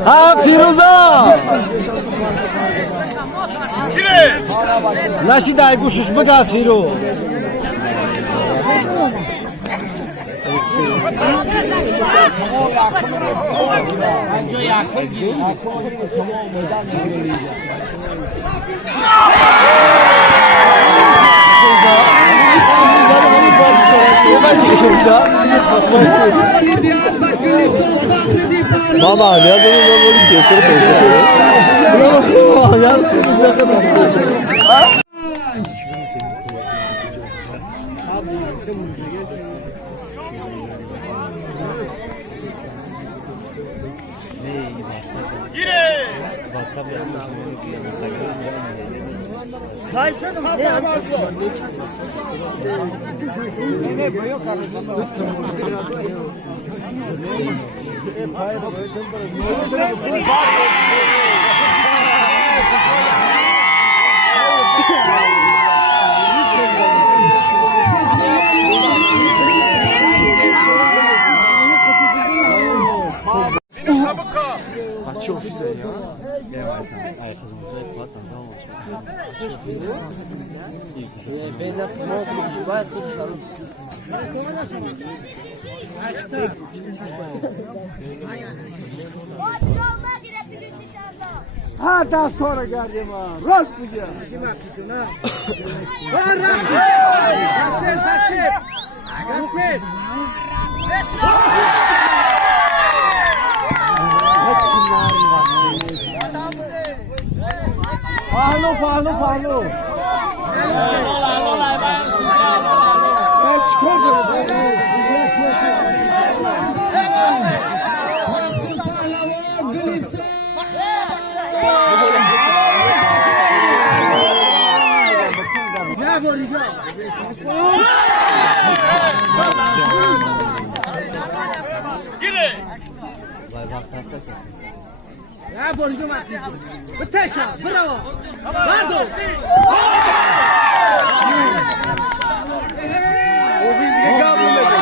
Ha Firuza. Nashi dai kuşuş bıgas Firu. Baba ya bunu da böyle şey yapıyor. Ya ne kadar. Çok güzel ya. Ben de ha daha sonra geldim ha. Rast mı ya? Ha rast. Gelsin. Pahlo. Ya borcu mati. Beteşa, bravo. Bardo. O bizde kabul ediyor.